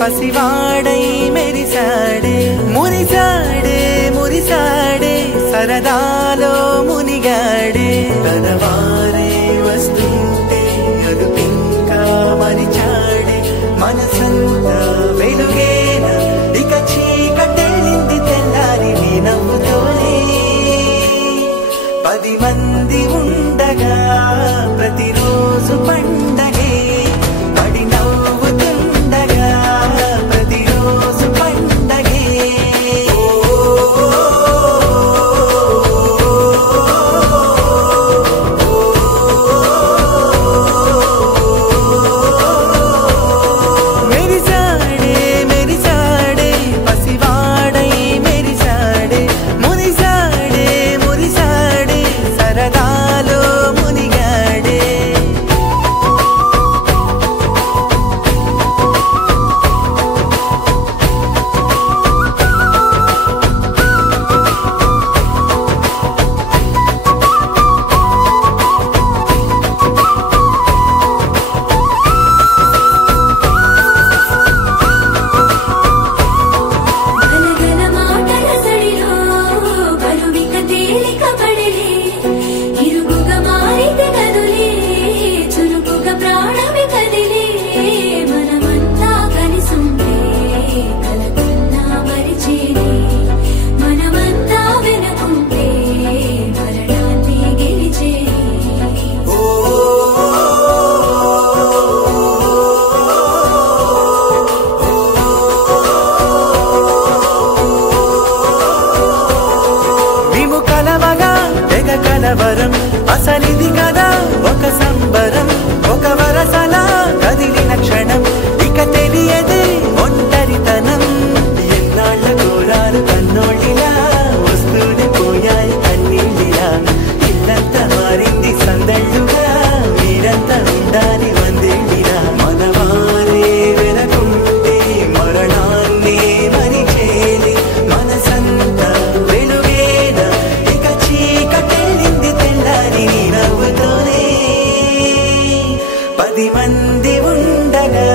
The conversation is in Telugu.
పసివాడై మెరిసాడే మురిసాడే మురిసాడే సరదాలో మునిగాడే తనవారే వస్తుంటే అదుపింకా మరిచాడే మనసంతా వెలుగేన ఇక చీకటెళ్ళింది తెల్లారి నీ నవ్వుతోనే 10 మంది ఉండగా ప్రతిరోజు పండగే పడి నవ్వుతుండగా ప్రతిరోజు పండగే మెరిసాడే మెరిసాడే పసివాడై మెరిసాడే మురిసాడే మురిసాడే సరదాలో మునిగాడే గలగల మాటల సడిలో బరువిక తేలిక పడిలే ఇరుగుగా మారితే కదులే చురుకుగా ప్రాణమి కదిలే మనమంతా కలిసుంటే కలకున్నా మరిచేనే మనమంతా వెనకుంటే మరణాన్ని గెలిచేనే మేము కలవగా తెగ కలవరం అసలిది కదా ఒక సంబరం ఒక వరసలా కదిలిన క్షణం ఇక తెలియదే ఒంటరితనం ఎన్నాళ్ళ కోరాలు కన్నోళ్ళిలా వస్తూనే పోయాయి కన్నీళ్ళిలా ఇల్లంతా మారింది సందళ్ళుగా మీరంతా ఉండాలి వందేళ్ళిలా మనవారే వెనకుంటే మరణాన్ని మరిచేది మనసంతా వెలుగేన ఇక చీకటెళ్ళింది తెల్లారి నీ నవ్వుతోనే 10 మంది ఉండగా